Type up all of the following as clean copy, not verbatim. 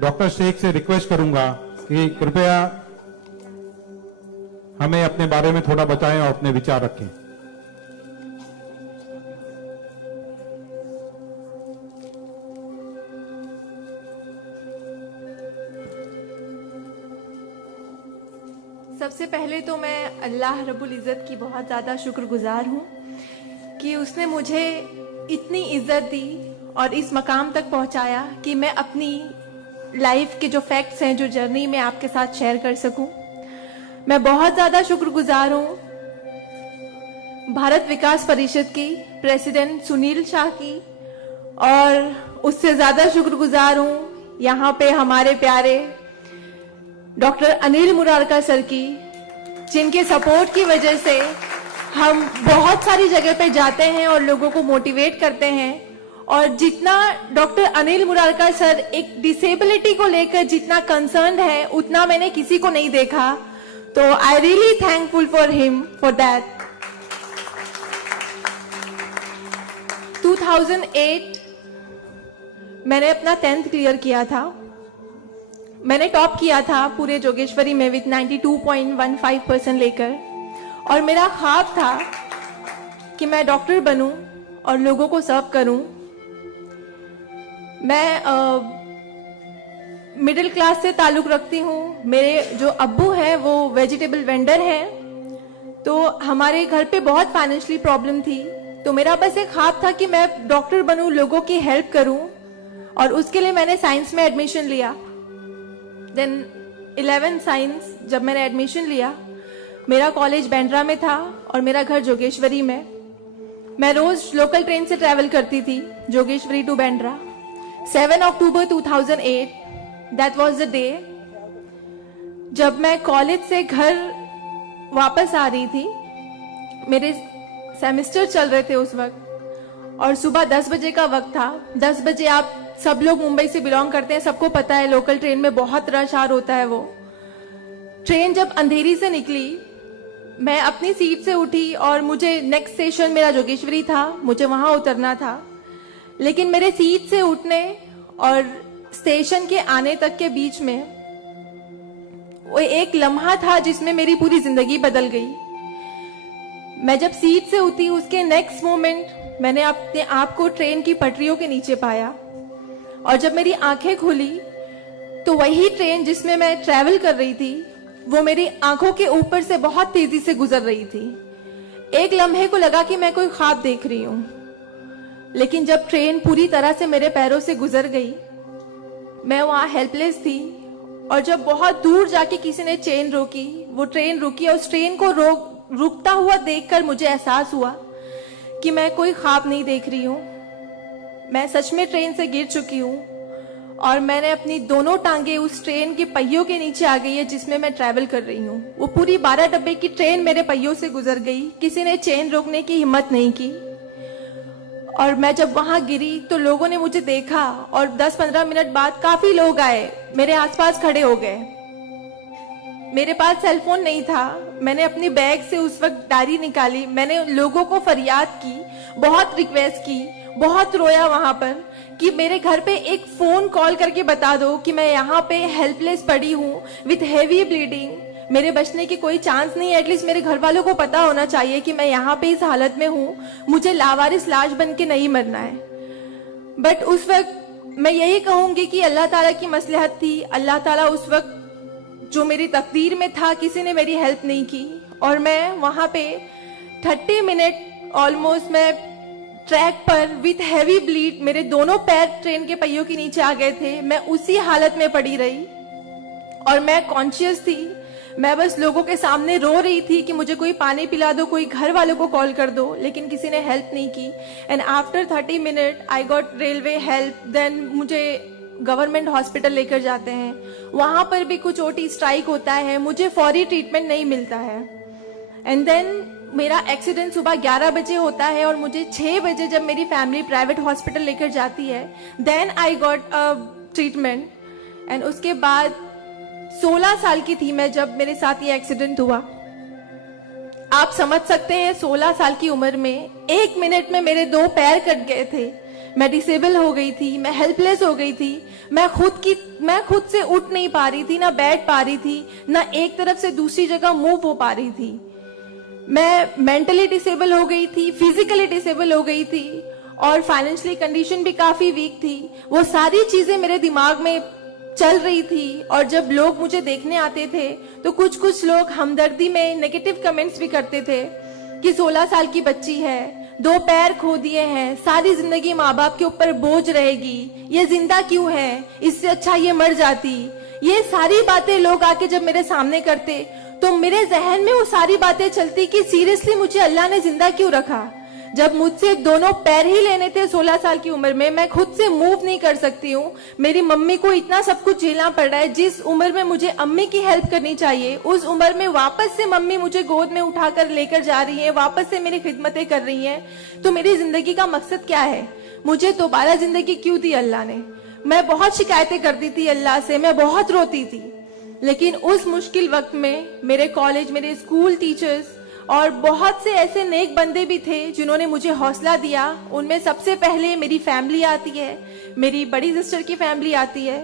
Doctor Sheikh से request करूंगा कि कृपया हमें अपने बारे में थोड़ा बताएं और अपने विचार रखें। सबसे पहले तो मैं अल्लाह रब्बुल इज़्ज़त की बहुत ज़्यादा शुक्रगुजार हूँ कि उसने मुझे इतनी इज़्ज़त दी और इस मकाम तक पहुँचाया कि मैं अपनी लाइफ के जो फैक्ट्स हैं, जो जर्नी में आपके साथ शेयर कर सकूं। मैं बहुत ज़्यादा शुक्रगुजार हूँ भारत विकास परिषद की प्रेसिडेंट सुनील शाह की, और उससे ज़्यादा शुक्रगुजार हूँ यहाँ पे हमारे प्यारे डॉक्टर अनिल मुरारका सर की, जिनके सपोर्ट की वजह से हम बहुत सारी जगह पे जाते हैं और लोगों को मोटिवेट करते हैं। और जितना डॉक्टर अनिल मुरारका सर एक डिसेबिलिटी को लेकर जितना कंसर्न्ड है, उतना मैंने किसी को नहीं देखा। तो I really thankful for him for that. 2008 मैंने अपना 10th क्लियर किया था। मैंने टॉप किया था पूरे जोगेश्वरी में विद 92.15% लेकर, और मेरा ख्वाब था कि मैं डॉक्टर बनूं और लोगों को सर्व करूं। मैं मिडिल क्लास से ताल्लुक रखती हूँ। मेरे जो अब्बू हैं वो वेजिटेबल वेंडर हैं, तो हमारे घर पे बहुत फाइनेंशियली प्रॉब्लम थी। तो मेरा बस एक ख्वाब था कि मैं डॉक्टर बनूं, लोगों की हेल्प करूं, और उसके लिए मैंने साइंस में एडमिशन लिया। देन 11 साइंस जब मैंने एडमिशन लिया, मेरा कॉलेज बांद्रा में था और मेरा घर जोगेश्वरी में। मैं रोज लोकल ट्रेन से ट्रैवल करती थी Jogeshwari to Bandra. 7 October 2008 that was the day जब मैं कॉलेज से घर वापस आ रही थी। मेरे सेमेस्टर चल रहे थे उस वक्त, और सुबह 10 बजे का वक्त था। 10 बजे आप सब लोग मुंबई से बिलोंग करते हैं, सबको पता है लोकल ट्रेन में बहुत रश आर होता है। वो ट्रेन जब अंधेरी से निकली, मैं अपनी सीट से उठी और मुझे नेक्स्ट स्टेशन मेरा जोगेश्वरी था, मुझे वहां उतरना था। लेकिन मेरे सीट से उठने और स्टेशन के आने तक के बीच में वो एक लम्हा था जिसमें मेरी पूरी जिंदगी बदल गई। मैं जब सीट से उठी, उसके नेक्स्ट मोमेंट मैंने अपने आप को ट्रेन की पटरियों के नीचे पाया, और जब मेरी आंखें खुली तो वही ट्रेन जिसमें मैं ट्रैवल कर रही थी वो मेरी आंखों के ऊपर से बहुत तेजी से गुजर रही थी। एक लम्हे को लगा कि मैं कोई ख्वाब देख रही हूं, लेकिन जब ट्रेन पूरी तरह से मेरे पैरों से गुजर गई, मैं वहां हेल्पलेस थी। और जब बहुत दूर जाके किसी ने चेन रोकी, वो ट्रेन रुकी, और उस ट्रेन को रुकता हुआ देखकर मुझे एहसास हुआ कि मैं कोई ख्वाब नहीं देख रही हूँ। मैं सच में ट्रेन से गिर चुकी हूँ, और मैंने अपनी दोनों टांगे उस ट्रेन के पहियों के नीचे आ गई है जिसमें मैं ट्रैवल कर रही हूँ। वो पूरी 12 डब्बे की ट्रेन मेरे पहियों से गुजर गई। किसी ने चेन रोकने की हिम्मत नहीं की। और मैं जब वहां गिरी तो लोगों ने मुझे देखा, और 10-15 मिनट बाद काफी लोग आए, मेरे आसपास खड़े हो गए। मेरे पास सेलफोन नहीं था। मैंने अपनी बैग से उस वक्त डायरी निकाली, मैंने लोगों को फरियाद की, बहुत रिक्वेस्ट की, बहुत रोया वहां पर कि मेरे घर पे एक फोन कॉल करके बता दो कि मैं यहाँ पे हेल्पलेस पड़ी हूँ विथ हेवी ब्लीडिंग, मेरे बचने की कोई चांस नहीं है। एटलीस्ट मेरे घर वालों को पता होना चाहिए कि मैं यहाँ पे इस हालत में हूँ, मुझे लावारिस लाश बन के नहीं मरना है। बट उस वक्त मैं यही कहूंगी कि अल्लाह ताला की मसलहत थी। अल्लाह ताला उस वक्त जो मेरी तकदीर में था, किसी ने मेरी हेल्प नहीं की, और मैं वहां पे 30 मिनट ऑलमोस्ट मैं ट्रैक पर विथ हैवी ब्लीड, मेरे दोनों पैर ट्रेन के पहियों के नीचे आ गए थे। मैं उसी हालत में पड़ी रही और मैं कॉन्शियस थी। मैं बस लोगों के सामने रो रही थी कि मुझे कोई पानी पिला दो, कोई घर वालों को कॉल कर दो, लेकिन किसी ने हेल्प नहीं की। And after 30 minute I got railway help. Then मुझे गवर्नमेंट हॉस्पिटल लेकर जाते हैं, वहां पर भी कुछ ओटी स्ट्राइक होता है, मुझे फौरी ट्रीटमेंट नहीं मिलता है। एंड देन मेरा एक्सीडेंट सुबह 11 बजे होता है, और मुझे 6 बजे जब मेरी फैमिली प्राइवेट हॉस्पिटल लेकर जाती है, then I got a treatment. And उसके बाद 16 साल की थी मैं जब मेरे साथ ये एक्सीडेंट हुआ। आप समझ सकते हैं 16 साल की उम्र में 1 मिनट में मेरे 2 पैर कट गए थे, मैं डिसेबल हो गई थी, मैं हेल्पलेस हो गई थी, मैं खुद से उठ नहीं पा रही थी, ना बैठ पा रही थी, ना एक तरफ से दूसरी जगह मूव हो पा रही थी। मैं मेंटली डिसेबल हो गई थी, फिजिकली डिसेबल हो गई थी और फाइनेंशियली कंडीशन भी काफी वीक थी। वो सारी चीजें मेरे दिमाग में चल रही थी और जब लोग मुझे देखने आते थे तो कुछ लोग हमदर्दी में नेगेटिव कमेंट्स भी करते थे कि 16 साल की बच्ची है, 2 पैर खो दिए हैं, सारी जिंदगी माँ बाप के ऊपर बोझ रहेगी, ये जिंदा क्यों है, इससे अच्छा ये मर जाती। ये सारी बातें लोग आके जब मेरे सामने करते तो मेरे जहन में वो सारी बातें चलती कि सीरियसली मुझे अल्लाह ने जिंदा क्यों रखा। जब मुझसे दोनों पैर ही लेने थे 16 साल की उम्र में, मैं खुद से मूव नहीं कर सकती हूँ, मेरी मम्मी को इतना सब कुछ झेलना पड़ रहा है। जिस उम्र में मुझे अम्मी की हेल्प करनी चाहिए उस उम्र में वापस से मम्मी मुझे गोद में उठाकर लेकर जा रही है, वापस से मेरी खिदमतें कर रही हैं। तो मेरी जिंदगी का मकसद क्या है? मुझे दोबारा जिंदगी क्यों दी अल्लाह ने? मैं बहुत शिकायतें करती थी अल्लाह से, मैं बहुत रोती थी, लेकिन उस मुश्किल वक्त में मेरे कॉलेज, मेरे स्कूल टीचर्स और बहुत से ऐसे नेक बंदे भी थे जिन्होंने मुझे हौसला दिया। उनमें सबसे पहले मेरी फैमिली आती है, मेरी बड़ी सिस्टर की फैमिली आती है।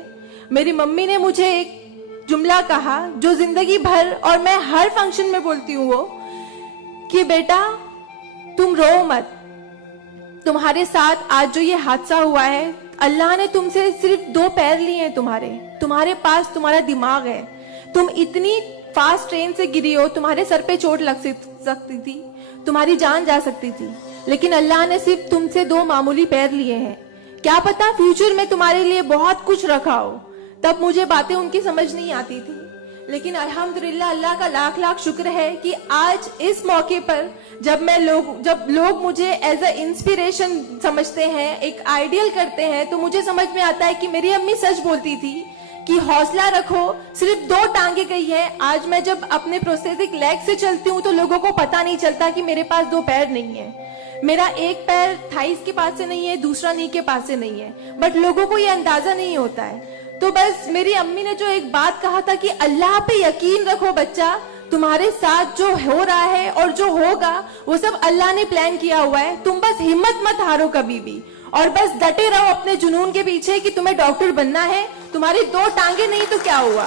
मेरी मम्मी ने मुझे एक जुमला कहा जो जिंदगी भर और मैं हर फंक्शन में बोलती हूँ, वो कि बेटा तुम रो मत, तुम्हारे साथ आज जो ये हादसा हुआ है, अल्लाह ने तुमसे सिर्फ 2 पैर लिए हैं, तुम्हारे पास तुम्हारा दिमाग है, तुम इतनी फास्ट ट्रेन से गिरी हो, तुम्हारे सर पे चोट लग सकती थी, तुम्हारी जान जा सकती थी, लेकिन अल्लाह ने सिर्फ तुमसे 2 मामूली पैर लिए हैं। क्या पता फ्यूचर में तुम्हारे लिए बहुत कुछ रखा हो। तब मुझे बातें उनकी समझ नहीं आती थी, लेकिन अल्हम्दुलिल्लाह अल्लाह का लाख लाख शुक्र है कि आज इस मौके पर जब लोग मुझे एज अ इंस्पिरेशन समझते हैं, एक आइडियल करते हैं, तो मुझे समझ में आता है कि मेरी अम्मी सच बोलती थी कि हौसला रखो, सिर्फ 2 टांगे गई है। आज मैं जब अपने प्रोस्थेटिक लेग से चलती हूँ तो लोगों को पता नहीं चलता कि मेरे पास 2 पैर नहीं है, मेरा एक पैर थाइस के पास से नहीं है, दूसरा नी के पास से नहीं है, बट लोगों को ये अंदाजा नहीं होता है। तो बस मेरी अम्मी ने जो एक बात कहा था कि अल्लाह पे यकीन रखो बच्चा, तुम्हारे साथ जो हो रहा है और जो होगा वो सब अल्लाह ने प्लान किया हुआ है, तुम बस हिम्मत मत हारो कभी भी और बस डटे रहो अपने जुनून के पीछे कि तुम्हें डॉक्टर बनना है। तुम्हारी 2 टांगे नहीं तो क्या हुआ,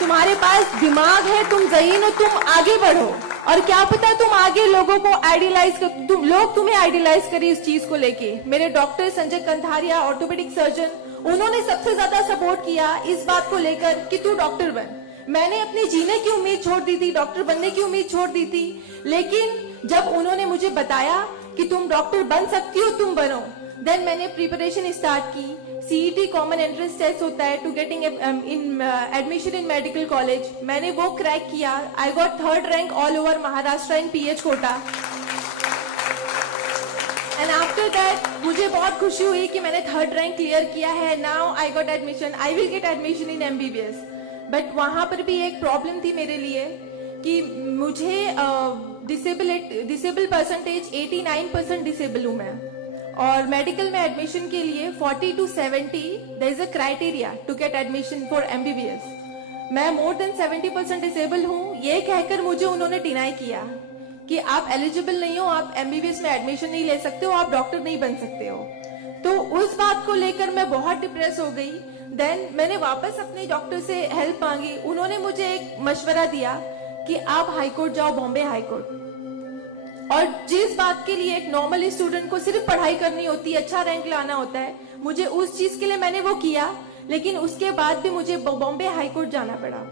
तुम्हारे पास दिमाग है, तुम ज़हीन हो, तुम आगे बढ़ो। और क्या पता तुम आगे लोगों को आइडियलाइज कर, लोग तुम्हें आइडियलाइज करें इस चीज को लेके। मेरे doctor Sanjay Kantharia, orthopaedic surgeon, उन्होंने सबसे ज्यादा सपोर्ट किया इस बात को लेकर कि तू डॉक्टर बन। मैंने अपने जीने की उम्मीद छोड़ दी थी, डॉक्टर बनने की उम्मीद छोड़ दी थी, लेकिन जब उन्होंने मुझे बताया कि तुम डॉक्टर बन सकती हो, तुम बनो, देन मैंने प्रिपरेशन स्टार्ट की। सीईटी कॉमन एंट्रेंस टेस्ट होता है to getting admission in medical college, मैंने वो क्रैक किया। I got 3rd rank all over Maharashtra in PH quota. And after that मुझे बहुत खुशी हुई कि मैंने 3rd रैंक क्लियर किया है। Now I got admission, I will get admission in MBBS. But वहां पर भी एक प्रॉब्लम थी मेरे लिए कि मुझे डिसेबल परसेंटेज 89% डिसेबल हूं मैं, और मेडिकल में एडमिशन के लिए 40 to 70 there is a criteria to get admission for MBBS. मैं मोर देन 70% डिसेबल हूँ, ये कहकर मुझे उन्होंने डिनाई किया कि आप एलिजिबल नहीं हो, आप एमबीबीएस में एडमिशन नहीं ले सकते हो, आप डॉक्टर नहीं बन सकते हो। तो उस बात को लेकर मैं बहुत डिप्रेस हो गई। देन मैंने वापस अपने डॉक्टर से हेल्प मांगी, उन्होंने मुझे एक मशवरा दिया कि आप हाईकोर्ट जाओ, बॉम्बे हाईकोर्ट। और जिस बात के लिए एक नॉर्मल स्टूडेंट को सिर्फ पढ़ाई करनी होती है, अच्छा रैंक लाना होता है, मुझे उस चीज के लिए मैंने वो किया, लेकिन उसके बाद भी मुझे बॉम्बे हाईकोर्ट जाना पड़ा।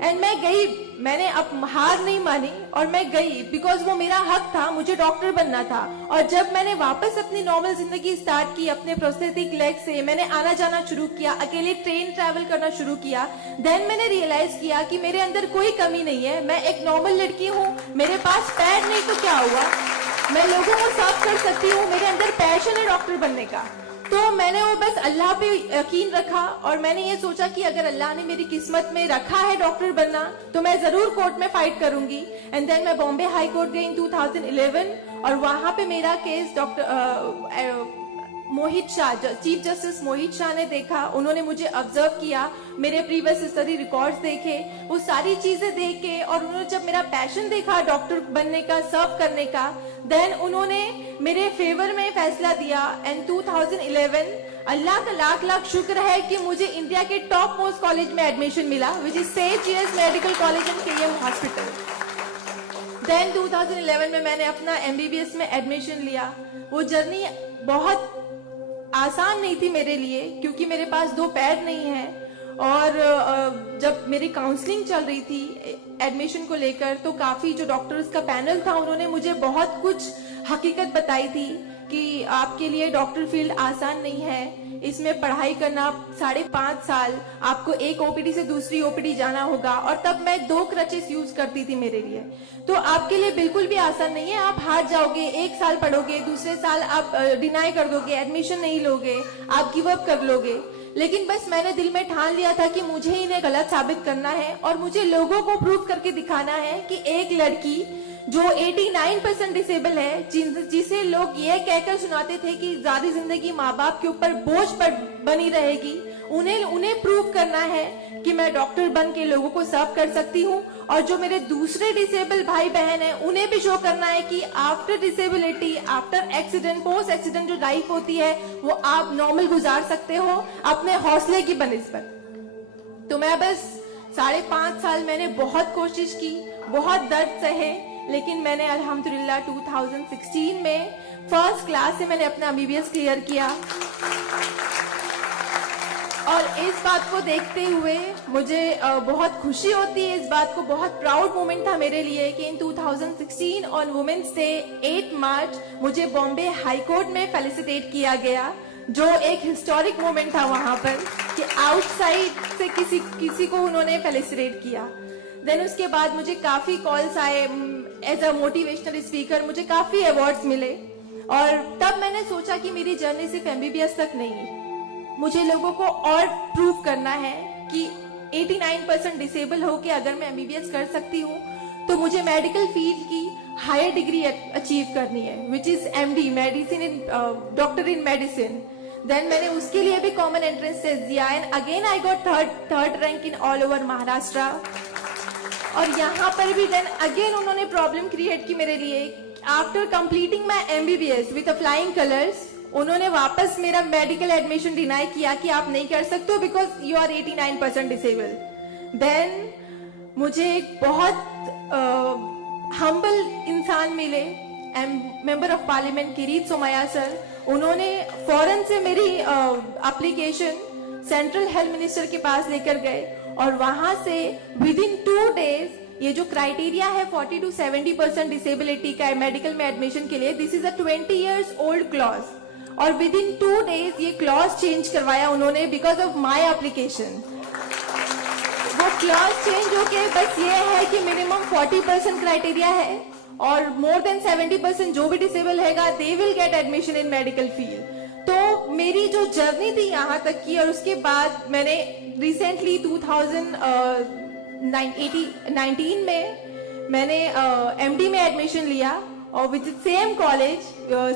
एंड मैं गई, मैंने अब हार नहीं मानी और मैं गई, बिकॉज वो मेरा हक था, मुझे डॉक्टर बनना था। और जब मैंने वापस अपनी नॉर्मल जिंदगी स्टार्ट की अपने प्रोस्थेटिक लेग से, मैंने आना जाना शुरू किया, अकेले ट्रेन ट्रैवल करना शुरू किया, देन मैंने रियलाइज किया कि मेरे अंदर कोई कमी नहीं है, मैं एक नॉर्मल लड़की हूँ, मेरे पास पैर नहीं तो क्या हुआ, मैं लोगों को साफ कर सकती हूँ, मेरे अंदर पैशन है डॉक्टर बनने का। तो मैंने वो बस अल्लाह पे यकीन रखा और मैंने ये सोचा कि अगर अल्लाह ने मेरी किस्मत में रखा है डॉक्टर बनना तो मैं जरूर कोर्ट में फाइट करूंगी। एंड देन मैं बॉम्बे हाई कोर्ट गई इन 2011 और वहां पे मेरा केस मोहित शाह, चीफ जस्टिस मोहित शाह ने देखा, उन्होंने मुझे ऑब्जर्व किया, मेरे प्रीवियस स्टडी रिकॉर्ड्स देखे, वो सारी चीजें देख के, और उन्होंने जब मेरा पैशन देखा डॉक्टर बनने का, सर्व करने का, देन उन्होंने मेरे फेवर में फैसला दिया। एंड 2011 अल्लाह का लाख लाख शुक्र है कि मुझे इंडिया के टॉप मोस्ट कॉलेज में एडमिशन मिला, which is Seth GS medical college and KM hospital. Then 2011 में मैंने अपना एमबीबीएस में एडमिशन लिया। वो जर्नी बहुत आसान नहीं थी मेरे लिए, क्योंकि मेरे पास दो पैर नहीं है, और जब मेरी काउंसलिंग चल रही थी एडमिशन को लेकर, तो काफी जो डॉक्टर्स का पैनल था उन्होंने मुझे बहुत कुछ हकीकत बताई थी कि आपके लिए डॉक्टर फील्ड आसान नहीं है, इसमें पढ़ाई करना 5.5 साल, आपको एक ओपीडी से दूसरी ओपीडी जाना होगा, और तब मैं 2 क्रचेस यूज करती थी मेरे लिए। तो आपके लिए बिल्कुल भी आसान नहीं है, आप हार जाओगे, 1 साल पढ़ोगे, दूसरे साल आप डिनाई कर दोगे, एडमिशन नहीं लोगे, आप गिव अप कर लोगे। लेकिन बस मैंने दिल में ठान लिया था कि मुझे इन्हें गलत साबित करना है, और मुझे लोगों को प्रूव करके दिखाना है कि एक लड़की जो 89% डिसेबल है, जिसे लोग ये कहकर सुनाते थे कि सारी जिंदगी माँ बाप के ऊपर बोझ पर बनी रहेगी, उन्हें प्रूव करना है कि मैं डॉक्टर बन के लोगों को सर्व कर सकती हूँ। और जो मेरे दूसरे डिसेबल भाई बहन हैं, उन्हें भी शो करना है कि after disability, after accident, post accident जो लाइफ होती है वो आप नॉर्मल गुजार सकते हो अपने हौसले की बनिस्बत। तो मैं बस 5.5 साल मैंने बहुत कोशिश की, बहुत दर्द सहे, लेकिन मैंने अल्हम्दुलिल्लाह 2016 में फर्स्ट क्लास से मैंने अपना एमबीबीएस क्लियर किया। और इस बात को देखते हुए मुझे बहुत खुशी होती है, इस बात को बहुत प्राउड मोमेंट था मेरे लिए कि इन 2016 ऑन वुमेन्स डे 8 मार्च मुझे बॉम्बे हाई कोर्ट में फेलिसिटेट किया गया, जो एक हिस्टोरिक मोमेंट था वहां पर कि आउटसाइड से किसी को उन्होंने फेलिसिटेट किया। देन उसके बाद मुझे काफी कॉल्स आए, एज अ मोटिवेशनल स्पीकर मुझे काफी अवार्ड्स मिले, और तब मैंने सोचा कि मेरी जर्नी सिर्फ एमबीबीएस तक नहीं, मुझे लोगों को और प्रूव करना है कि 89% डिसेबल होके अगर मैं एमबीबीएस कर सकती हूँ, तो मुझे मेडिकल फील्ड की हायर डिग्री अचीव करनी है, which is MD, medicine in doctor in medicine. Then मैंने उसके लिए भी कॉमन एंट्रेंस टेस्ट दिया, and again I got third rank in all over Maharashtra. और यहाँ पर भी देन अगेन उन्होंने प्रॉब्लम क्रिएट की मेरे लिए। After completing my MBBS with flying colours, उन्होंने वापस मेरा मेडिकल एडमिशन डिनाई किया कि आप नहीं कर सकते हो because you are 89% disable. Then मुझे एक बहुत हम्बल इंसान मिले, member of parliament Kirit Somaiya sir, उन्होंने फौरन से मेरी एप्लीकेशन सेंट्रल हेल्थ मिनिस्टर के पास लेकर गए, और वहां से विद इन 2 डेज ये जो क्राइटेरिया है 40 to 70% डिसेबिलिटी का मेडिकल में एडमिशन के लिए, this is a 20 years old clause, और विद इन 2 डेज ये क्लॉज चेंज करवाया उन्होंने बिकॉज ऑफ माई एप्लीकेशन। वो क्लॉज चेंज होके बस ये है कि मिनिमम 40% क्राइटेरिया है, और मोर देन 70% जो भी डिसेबल हैगा they will get admission in medical field. तो मेरी जो जर्नी थी यहाँ तक की, और उसके बाद मैंने रिसेंटली 2019 में मैंने एमडी में एडमिशन लिया, और with same college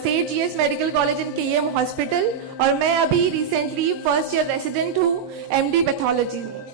Seth GS medical college in KM hospital, और मैं अभी रिसेंटली फर्स्ट ईयर रेसिडेंट हूँ एमडी पैथोलॉजी में।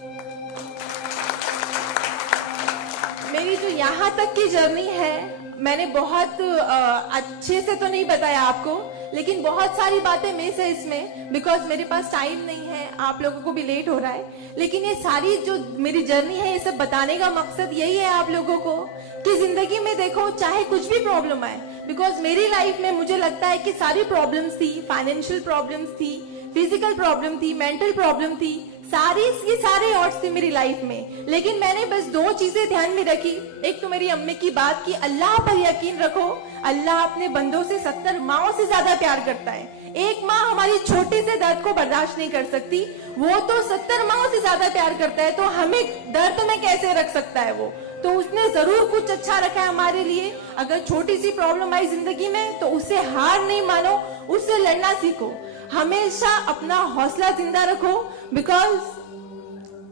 मेरी जो यहाँ तक की जर्नी है, मैंने बहुत अच्छे से तो नहीं बताया आपको, लेकिन बहुत सारी बातें मिस है इसमें बिकॉज मेरे पास टाइम नहीं है, आप लोगों को भी लेट हो रहा है। लेकिन ये सारी जो मेरी जर्नी है, ये सब बताने का मकसद यही है आप लोगों को कि जिंदगी में देखो चाहे कुछ भी प्रॉब्लम आए, बिकॉज मेरी लाइफ में मुझे लगता है कि सारी प्रॉब्लम्स थी, फाइनेंशियल प्रॉब्लम्स थी, फिजिकल प्रॉब्लम थी, मेंटल प्रॉब्लम थी, ये सारे ऑड्स थे मेरी लाइफ में, लेकिन मैंने बस 2 चीजें ध्यान में रखी। एक तो मेरी अम्मी की बात कि अल्लाह पर यकीन रखो, अल्लाह अपने बंदों से 70 माओं से ज्यादा प्यार करता है। एक माँ हमारी छोटे से दर्द को बर्दाश्त नहीं कर सकती, वो तो 70 माओं से ज्यादा प्यार करता है, तो हमें दर्द में कैसे रख सकता है वो, तो उसने जरूर कुछ अच्छा रखा है हमारे लिए। अगर छोटी सी प्रॉब्लम आई जिंदगी में तो उससे हार नहीं मानो, उससे लड़ना सीखो, हमेशा अपना हौसला जिंदा रखो, बिकॉज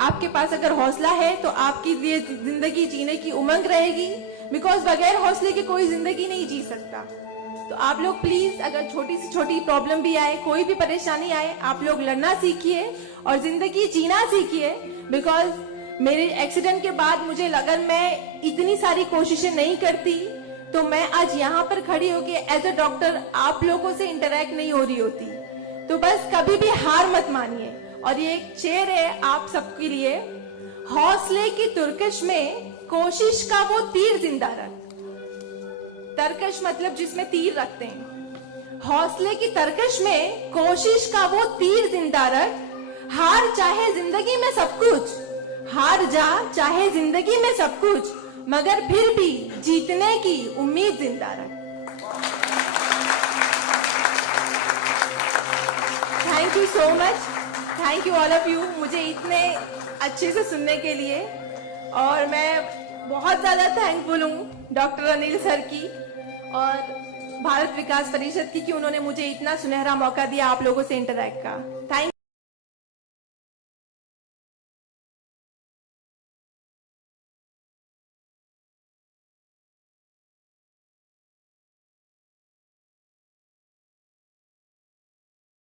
आपके पास अगर हौसला है तो आपकी लिए जिंदगी जीने की उमंग रहेगी। बिकॉज बगैर हौसले के कोई जिंदगी नहीं जी सकता। तो आप लोग प्लीज, अगर छोटी से छोटी प्रॉब्लम भी आए, कोई भी परेशानी आए, आप लोग लड़ना सीखिए और जिंदगी जीना सीखिए। बिकॉज मेरे एक्सीडेंट के बाद मुझे लगा मैं इतनी सारी कोशिशें नहीं करती तो मैं आज यहाँ पर खड़ी होके एज अ डॉक्टर आप लोगों से इंटरेक्ट नहीं हो रही होती। तो बस कभी भी हार मत मानिए। और ये एक शेर है आप सबके लिए, हौसले की तुर्कश में कोशिश का वो तीर जिंदा रख। तरकश मतलब जिसमें तीर रखते हैं। हौसले की तरकश में कोशिश का वो तीर जिंदा रख। हार चाहे जिंदगी में सब कुछ, हार जा चाहे जिंदगी में सब कुछ, मगर फिर भी जीतने की उम्मीद जिंदा रख। Thank you so much, thank you all of you मुझे इतने अच्छे से सुनने के लिए। और मैं बहुत ज्यादा थैंकफुल हूँ डॉक्टर अनिल सर की और भारत विकास परिषद की कि उन्होंने मुझे इतना सुनहरा मौका दिया आप लोगों से इंटरैक्ट का। थैंक